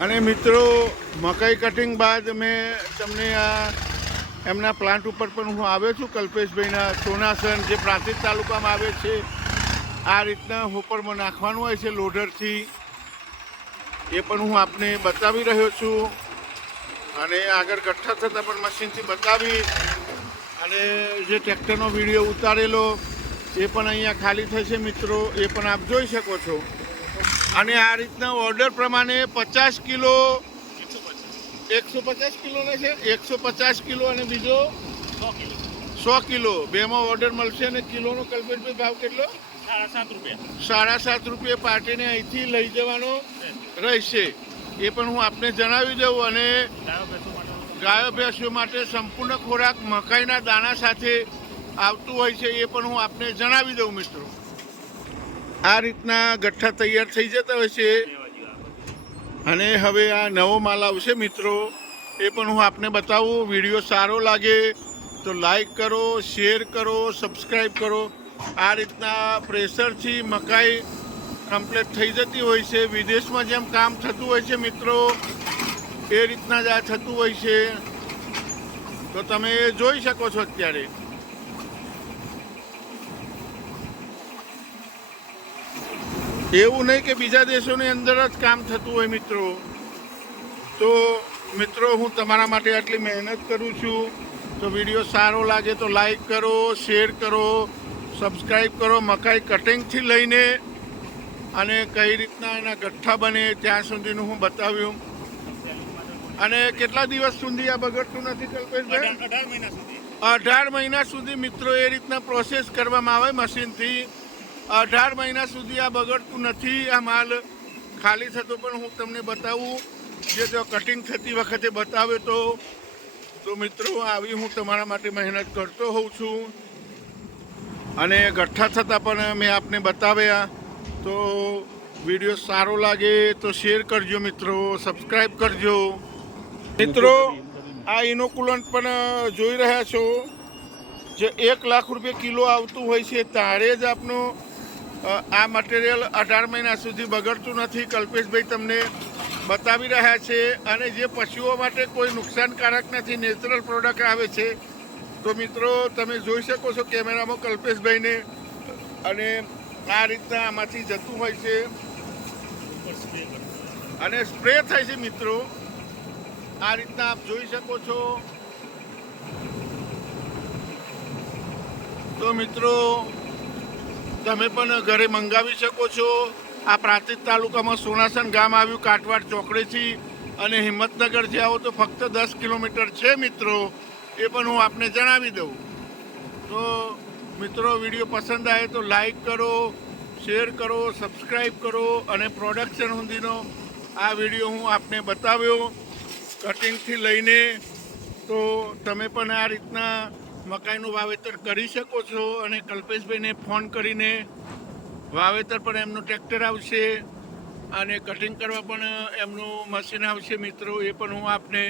અને મિત્રો, મકાઈ કટિંગ બાદ મેં તમને આ એમના પ્લાન્ટ ઉપર પણ હું આવ્યો છું, કલ્પેશભાઈના સોનાસન, જે પ્રાંતિજ તાલુકામાં આવે છે. આ રીતના હોપરમાં નાખવાનું હોય છે લોડરથી એ પણ હું આપને બતાવી રહ્યો છું. અને આગળ કઠ્ઠા થતાં પણ મશીનથી બતાવી. અને જે ટ્રેક્ટરનો વીડિયો ઉતારેલો, એ પણ અહીંયા ખાલી થશે મિત્રો. એ પણ આપ જોઈ શકો છો. અને આ રીતના ઓર્ડર પ્રમાણે પચાસ કિલો એકસો પચાસ કિલોનો છે, એકસો પચાસ કિલો અને બીજો સો કિલો. બેમાં ઓર્ડર મળશે અને કિલોનો કલ્પેશભાઈ ભાવ કેટલો? સાડા સાત રૂપિયા પાર્ટીને અહીંથી લઈ જવાનો રહેશે. એ પણ હું આપને જણાવી દઉં અને ગાયો ભેંસો માટે સંપૂર્ણ ખોરાક મકાઈના દાણા સાથે આવતું હોય છે એ પણ હું આપને જણાવી દઉં, મિત્રો. આ રીતના ગઠ્ઠા તૈયાર થઈ જતા હોય છે. અને હવે આ નવો માલ આવશે મિત્રો. એ પણ હું આપને બતાવું. વીડિયો સારો લાગે તો લાઈક કરો, શેર કરો સબસ્ક્રાઈબ કરો. આ રીતના પ્રેશરથી મકાઈ કમ્પ્લીટ થઈ જતી હોય છે. વિદેશમાં જેમ કામ થતું હોય છે મિત્રો, એ રીતના જ આ થતું હોય છે. તો તમે જોઈ શકો છો અત્યારે. એવું નહીં કે બીજા દેશોની અંદર જ કામ થતું હોય મિત્રો. તો મિત્રો હું તમારા માટે આટલી મહેનત કરું છું. તો વીડિયો સારો લાગે તો લાઈક કરો શેર કરો સબસ્ક્રાઈબ કરો મકાઈ કટિંગથી લઈને અને કઈ રીતના એના ગઠ્ઠા બને ત્યાં સુધીનું હું બતાવ્યું. અને કેટલા દિવસ સુધી આ બગડતું નથી કલ્પેશભાઈ? અઢાર મહિના સુધી. મિત્રો એ રીતના પ્રોસેસ કરવામાં આવે મશીનથી અઢાર મહિના સુધી આ બગડતું નથી, આ માલ ખાલી થતો, પણ હું તમને બતાવું, જે જો કટિંગ થતી વખતે બતાવે તો તો મિત્રો, આવી હું તમારા માટે મહેનત કરતો હોઉં છું. અને ગઠ્ઠા થતાં પણ મેં આપને બતાવ્યા, તો વીડિયો સારો લાગે તો શેર કરજો મિત્રો સબસ્ક્રાઈબ કરજો. મિત્રો, આ ઇનોક્યુલન્ટ પણ જોઈ રહ્યા છો, જે એક લાખ રૂપિયા કિલો આવતું હોય છે ત્યારે જ આપનું આ મટીરિયલ અઢાર મહિના સુધી બગડતું નથી. કલ્પેશભાઈ તમને બતાવી રહ્યા છે અને જે પશુઓ માટે કોઈ નુકસાનકારક નથી નેચરલ પ્રોડક્ટ આવે છે. તો મિત્રો, તમે જોઈ શકો છો કેમેરામાં કલ્પેશભાઈને અને આ રીતના આમાંથી જતું હોય છે. અને સ્પ્રે થાય છે મિત્રો. આ રીતના આપ જોઈ શકો છો. તો મિત્રો તમે પણ ઘરે મંગાવી શકો છો. આ પ્રાંતિજ તાલુકામાં સોનાસન ગામ આવ્યું કાટવાડ ચોકડીથી. અને હિંમતનગરથી આવો તો ફક્ત દસ કિલોમીટર છે મિત્રો. એ પણ હું આપને જણાવી દઉં. તો મિત્રો, વીડિયો પસંદ આવે તો લાઈક કરો, શેર કરો સબસ્ક્રાઈબ કરો અને પ્રોડક્શન સુધીનો આ વીડિયો હું આપને બતાવ્યો. કટિંગથી લઈને તો તમે પણ આ રીતના મકાઈનું વાવેતર કરી શકો છો અને કલ્પેશભાઈને ફોન કરીને વાવેતર પણ એમનું ટ્રેક્ટર આવશે અને કટિંગ કરવા પણ એમનું મશીન આવશે. મિત્રો, એ પણ હું આપને